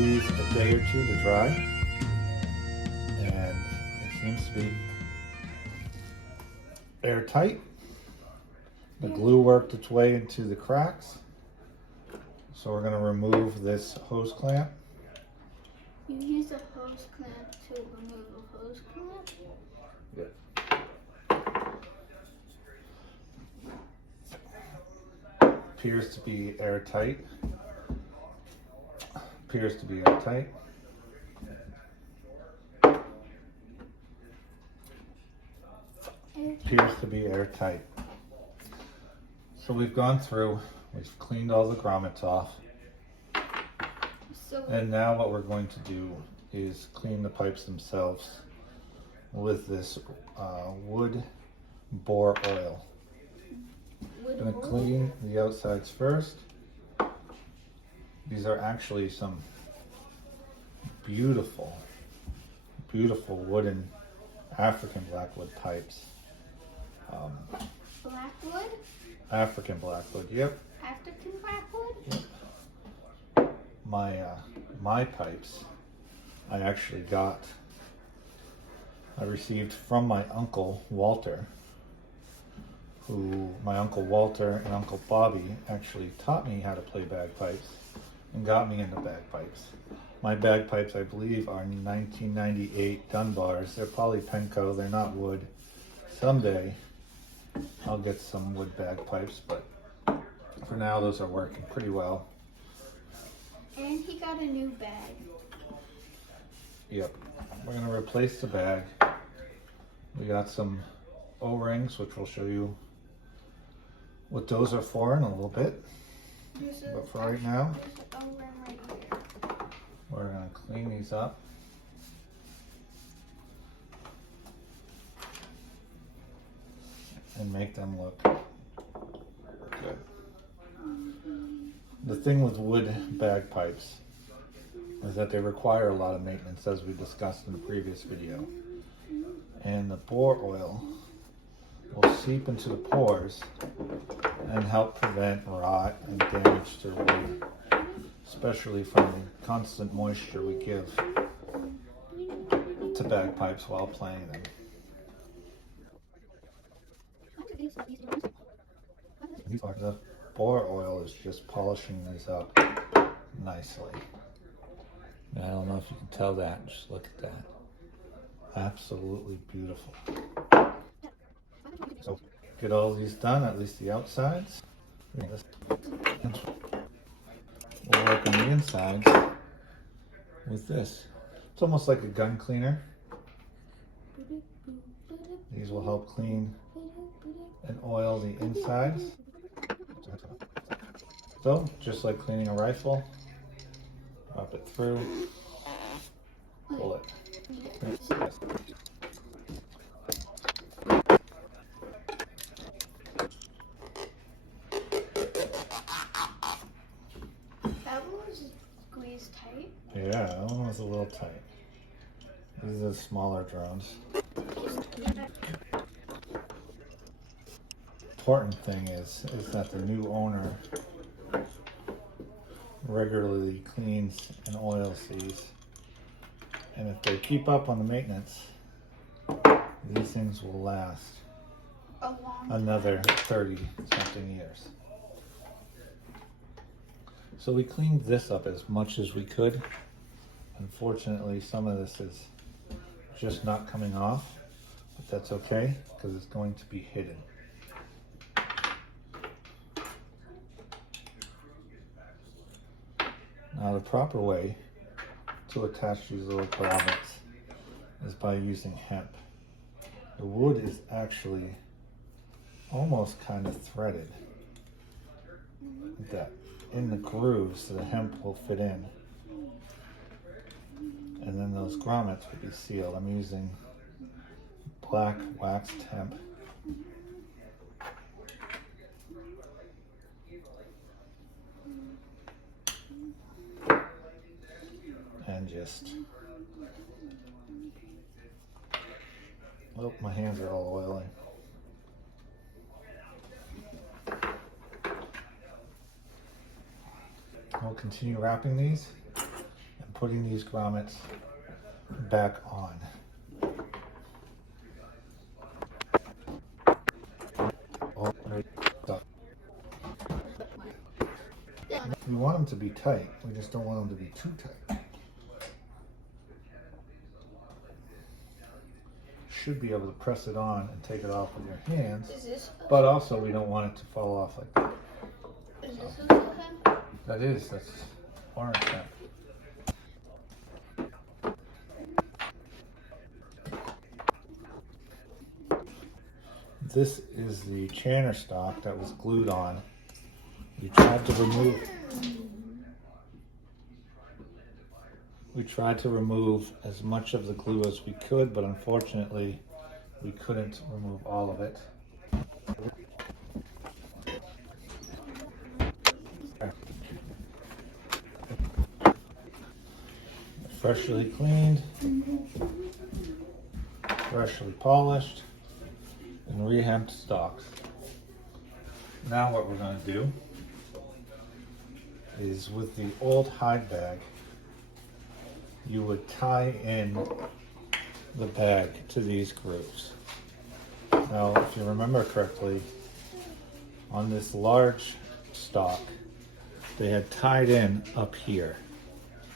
these a day or two to dry, and it seems to be airtight. The glue worked its way into the cracks, so we're going to remove this hose clamp. You use a hose clamp to remove a hose clamp? Yeah. Appears to be airtight. Appears to be airtight. Appears to be airtight. So we've gone through, we've cleaned all the grommets off. And now what we're going to do is clean the pipes themselves with this wood bore oil. I'm going to clean the outsides first. These are actually some beautiful, beautiful wooden African blackwood pipes. Blackwood? African blackwood, yep. African blackwood? Yep. My pipes, I received from my uncle Walter, my uncle Walter and Uncle Bobby actually taught me how to play bagpipes and got me into bagpipes. My bagpipes, I believe, are 1998 Dunbars. They're probably Penco, they're not wood. Someday I'll get some wood bagpipes, but for now those are working pretty well. And he got a new bag. Yep. We're going to replace the bag. We got some O-rings, which we'll show you what those are for in a little bit. But for right now, we're going to clean these up. And make them look good. The thing with wood bagpipes is that they require a lot of maintenance, as we discussed in the previous video. And the bore oil will seep into the pores and help prevent rot and damage to the wood, especially from the constant moisture we give to bagpipes while playing them. The bore oil is just polishing these up nicely. I don't know if you can tell that, just look at that. Absolutely beautiful. So get all these done, at least the outsides. We'll work on the insides with this. It's almost like a gun cleaner. These will help clean and oil the insides. So, just like cleaning a rifle, up it through, pull it. That one was squeezed tight. Yeah, that one was a little tight. These are the smaller drones. Important thing is that the new owner regularly cleans and oils these, and if they keep up on the maintenance, these things will last another 30 something years. So we cleaned this up as much as we could. Unfortunately, some of this is just not coming off, but that's okay because it's going to be hidden. Now the proper way to attach these little grommets is by using hemp. The wood is actually almost kind of threaded, like that. In the grooves, the hemp will fit in. And then those grommets will be sealed. I'm using black waxed hemp. And just, oh, my hands are all oily. We'll continue wrapping these and putting these grommets back on. We want them to be tight, we just don't want them to be too tight. Should be able to press it on and take it off with your hands, but also we don't want it to fall off like that. Is this okay? That's orange hemp. This is the chanter stock that was glued on. We tried to remove as much of the glue as we could, but unfortunately we couldn't remove all of it. Freshly cleaned, freshly polished, and re-hemped stalks. Now what we're going to do is, with the old hide bag, you would tie in the bag to these grooves. Now, if you remember correctly, on this large stock, they had tied in up here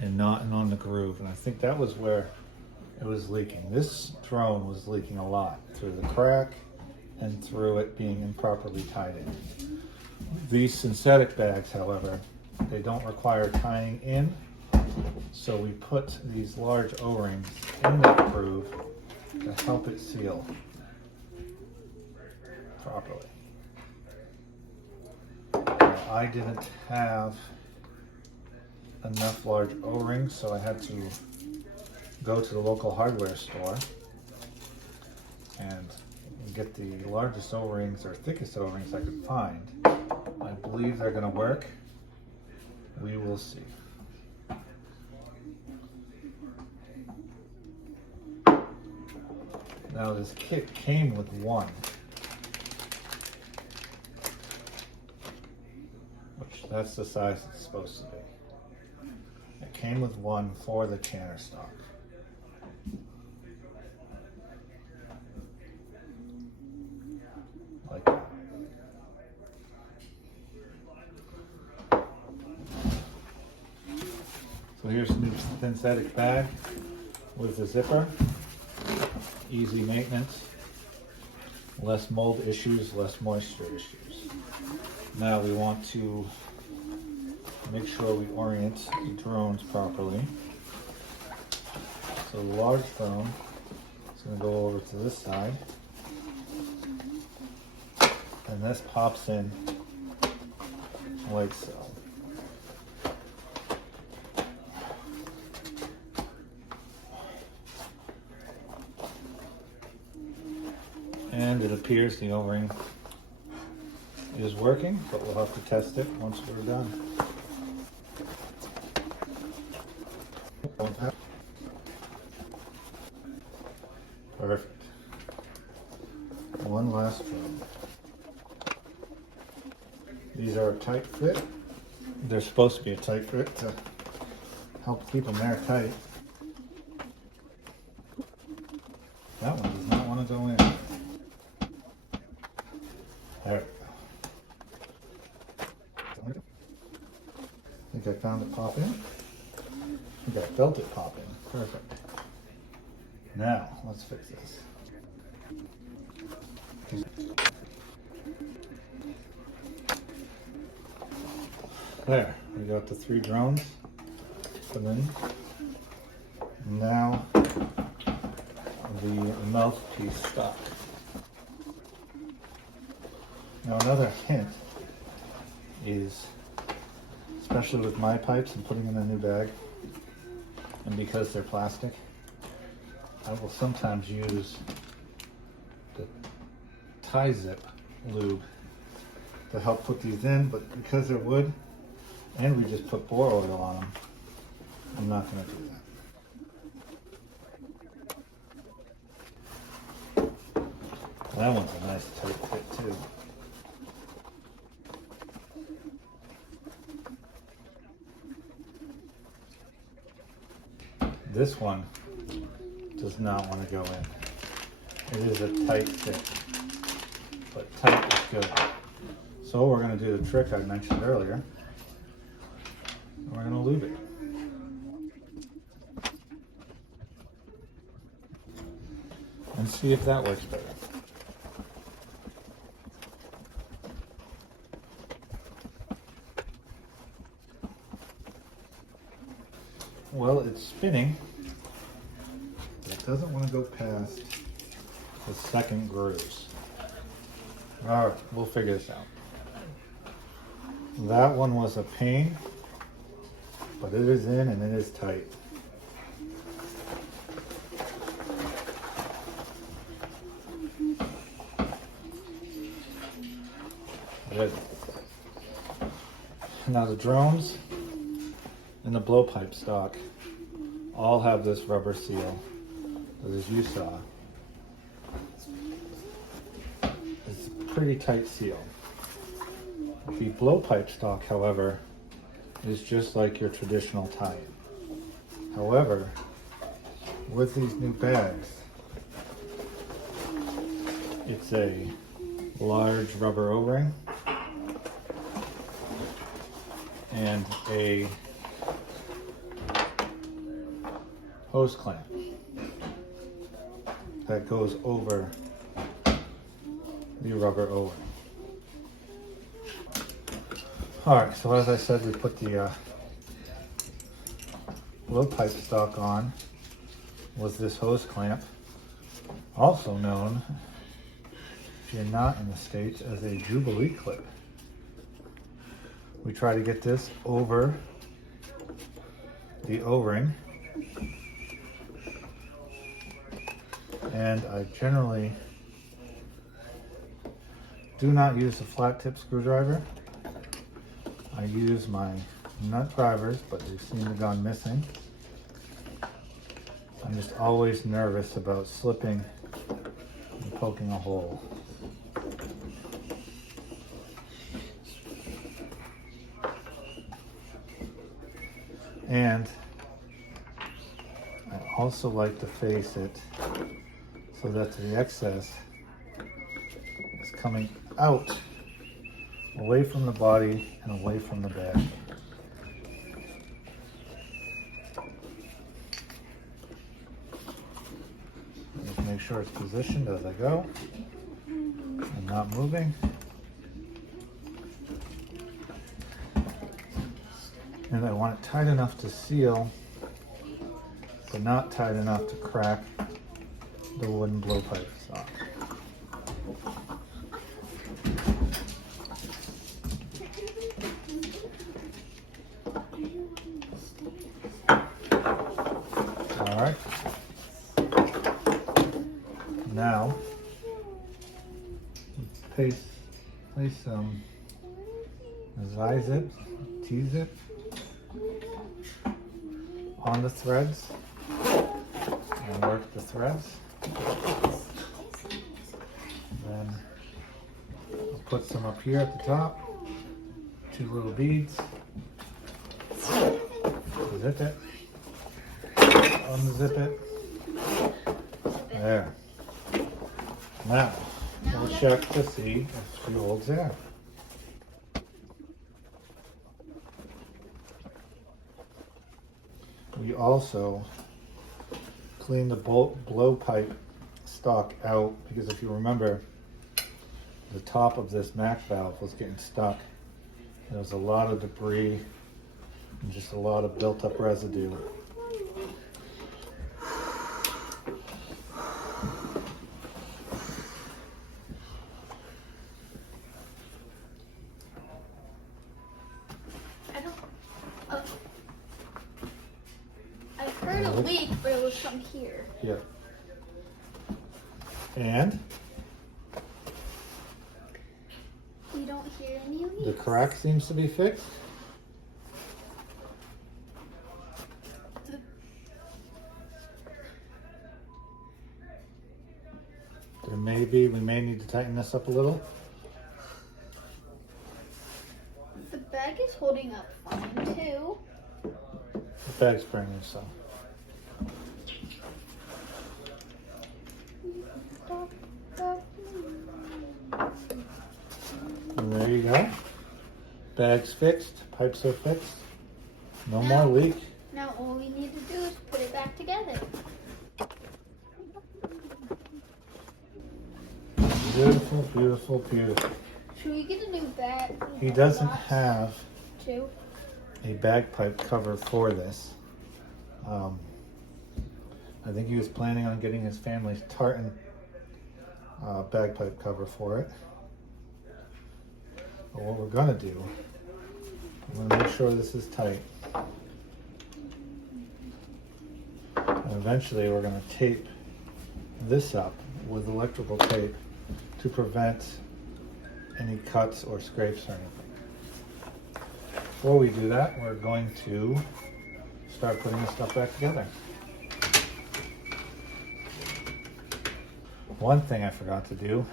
and not on the groove, and I think that was where it was leaking. This drone was leaking a lot through the crack and through it being improperly tied in. These synthetic bags, however, they don't require tying in, so we put these large O-rings in that groove to help it seal properly. Now, I didn't have enough large O-rings, so I had to go to the local hardware store and get the largest O-rings or thickest O-rings I could find. I believe they're going to work. We will see. Now this kit came with one, which that's the size it's supposed to be. It came with one for the chanter stock. Like that. So here's a new synthetic bag with a zipper. Easy maintenance, less mold issues, less moisture issues. Now we want to make sure we orient the drones properly. So the large drone is going to go over to this side, and this pops in like so. And it appears the O-ring is working, but we'll have to test it once we're done. Perfect. One last drum. These are a tight fit. They're supposed to be a tight fit to help keep them airtight. That one does not want to go in. There. I think I found it pop in. I think I felt it pop in. Perfect. Now, let's fix this. There, we got the 3 drones put in. Now, the mouthpiece stock. Now another hint is, especially with my pipes and putting in a new bag, and because they're plastic, I will sometimes use the tie zip lube to help put these in, but because they're wood and we just put bore oil on them, I'm not going to do that. That one's a nice tight fit too. This one does not want to go in. It is a tight fit, but tight is good. So we're going to do the trick I mentioned earlier. We're going to lube it. And see if that works better. Well, it's spinning. It doesn't want to go past the second grooves. Alright, we'll figure this out. That one was a pain, but it is in and it is tight. Good. Now the drones and the blowpipe stock all have this rubber seal, but as you saw, it's a pretty tight seal. The blowpipe stock, however, is just like your traditional tie-in. However, with these new bags, it's a large rubber O-ring and a hose clamp that goes over the rubber O-ring. Alright, so as I said, we put the blowpipe stock on with this hose clamp, also known, if you're not in the States, as a Jubilee clip. We try to get this over the O-ring, and I generally do not use a flat tip screwdriver. I use my nut drivers, but they seem to have gone missing. I'm just always nervous about slipping and poking a hole. And I also like to face it so that the excess is coming out, away from the body and away from the bag. Just make sure it's positioned as I go and not moving. And I want it tight enough to seal, but not tight enough to crack the wooden blowpipe stock. Alright. Now, place some Z-zip, T-zip on the threads and work the threads. Then I'll put some up here at the top, 2 little beads, zip it, unzip it, there. Now, we'll check to see if she holds there. We also clean the blowpipe stock out because if you remember, the top of this MAC valve was getting stuck. There was a lot of debris and just a lot of built up residue. I heard a leak, but it was from here. Yeah. And We don't hear any leaks. the crack seems to be fixed. We may need to tighten this up a little. The bag is holding up fine too. The bag's brand new, so. And there you go. Bag's fixed, pipes are fixed. No more leak. Now all we need to do is put it back together. Beautiful, beautiful, beautiful. Should we get a new bag? He doesn't have Two. a bagpipe cover for this. I think he was planning on getting his family's tartan bagpipe cover for it. But what we're gonna do, I'm gonna make sure this is tight. And eventually we're gonna tape this up with electrical tape to prevent any cuts or scrapes or anything. Before we do that, we're going to start putting this stuff back together. One thing I forgot to do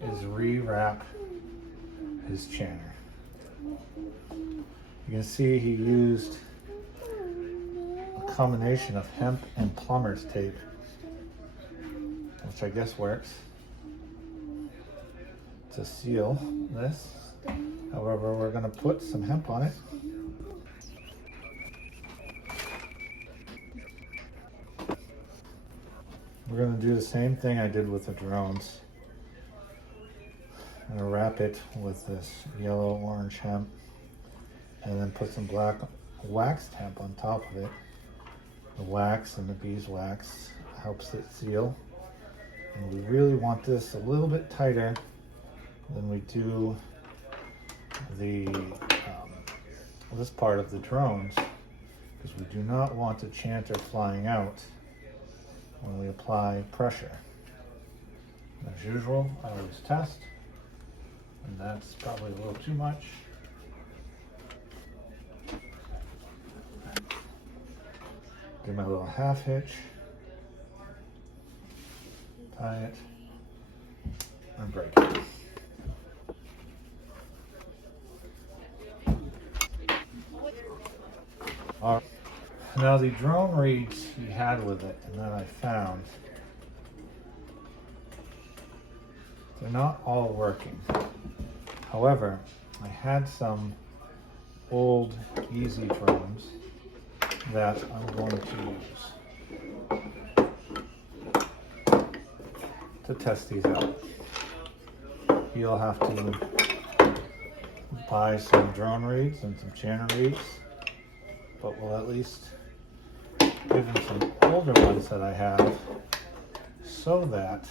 is re-wrap his chanter. You can see he used a combination of hemp and plumber's tape, which I guess works, to seal this. However, we're going to put some hemp on it. We're going to do the same thing I did with the drones. I'm going to wrap it with this yellow orange hemp and then put some black waxed hemp on top of it. The wax and the beeswax helps it seal. And we really want this a little bit tighter than we do the this part of the drones, because we do not want the chanter flying out when we apply pressure. As usual, I always test, and that's probably a little too much. Do my little half hitch, tie it, and break it. All right. Now the drone reeds he had with it, and that I found, they're not all working. However, I had some old Ezeedrones that I'm going to use to test these out. You'll have to buy some drone reeds and some chanter reeds, but we'll at least give him some older ones that I have so that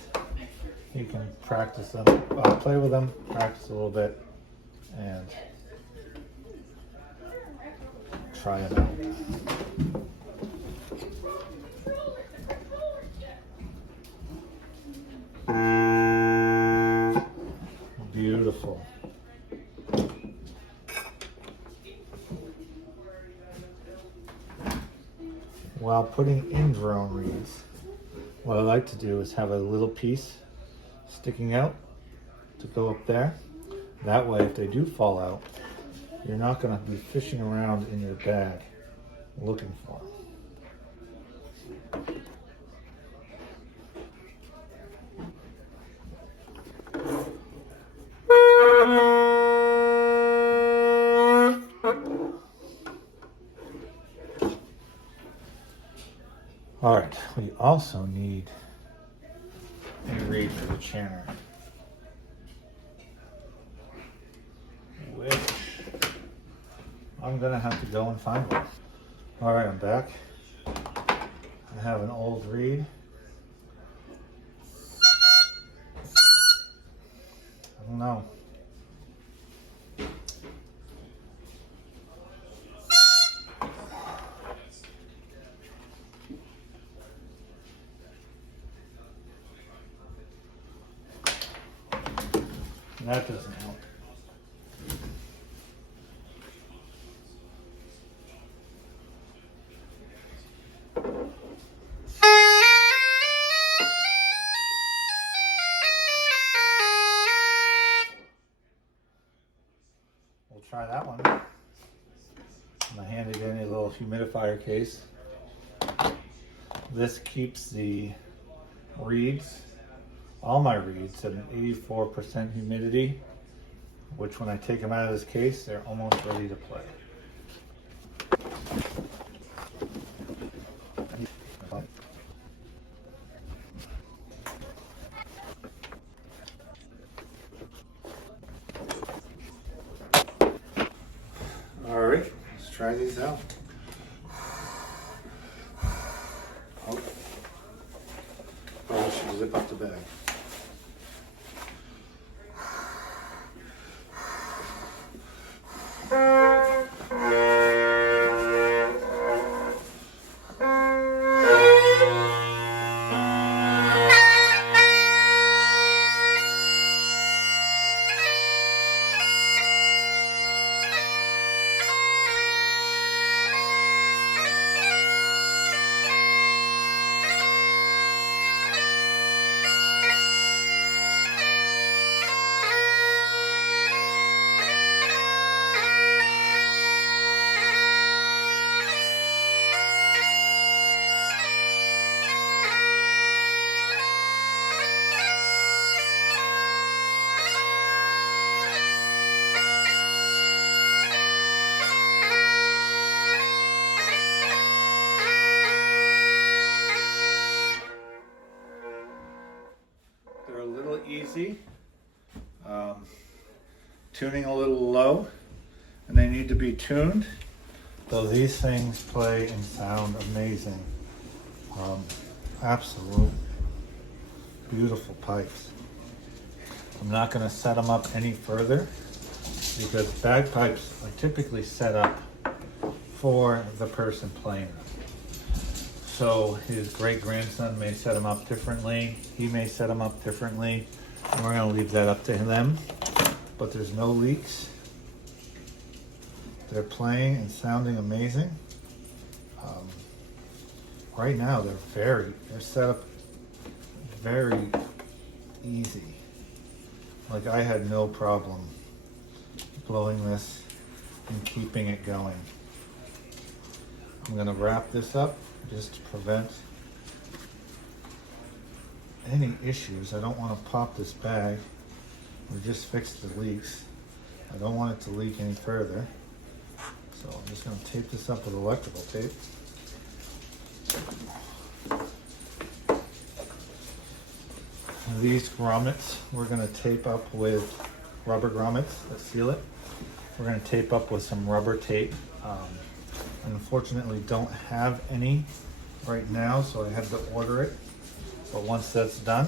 he can practice them, play with them, practice a little bit, and try it out. Beautiful. While putting in drone reeds, what I like to do is have a little piece sticking out to go up there. That way, if they do fall out, you're not going to be fishing around in your bag looking for them. All right, we also need a reed for the chanter, which I'm gonna have to go and find one. All right, I'm back. I have an old reed. I don't know. That doesn't help. We'll try that one. I handed in a little humidifier case. This keeps the reeds, all my reeds, at an 84% humidity which when I take them out of this case, they're almost ready to play. All right, let's try these out. Oh, probably should zip up the bag. They're a little easy, tuning a little low, and they need to be tuned. So these things play and sound amazing. Absolute beautiful pipes. I'm not going to set them up any further because bagpipes are typically set up for the person playing them. So his great-grandson may set them up differently. He may set them up differently. And we're going to leave that up to them. But there's no leaks. They're playing and sounding amazing. Right now they're set up very easy. Like I had no problem blowing this and keeping it going. I'm going to wrap this up just to prevent any issues. I don't want to pop this bag. We just fixed the leaks. I don't want it to leak any further. So I'm just going to tape this up with electrical tape. These grommets we're going to tape up with rubber grommets that seal it. We're going to tape up with some rubber tape. Unfortunately don't have any right now, so I had to order it. But once that's done,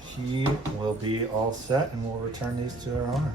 he will be all set and we'll return these to their owner.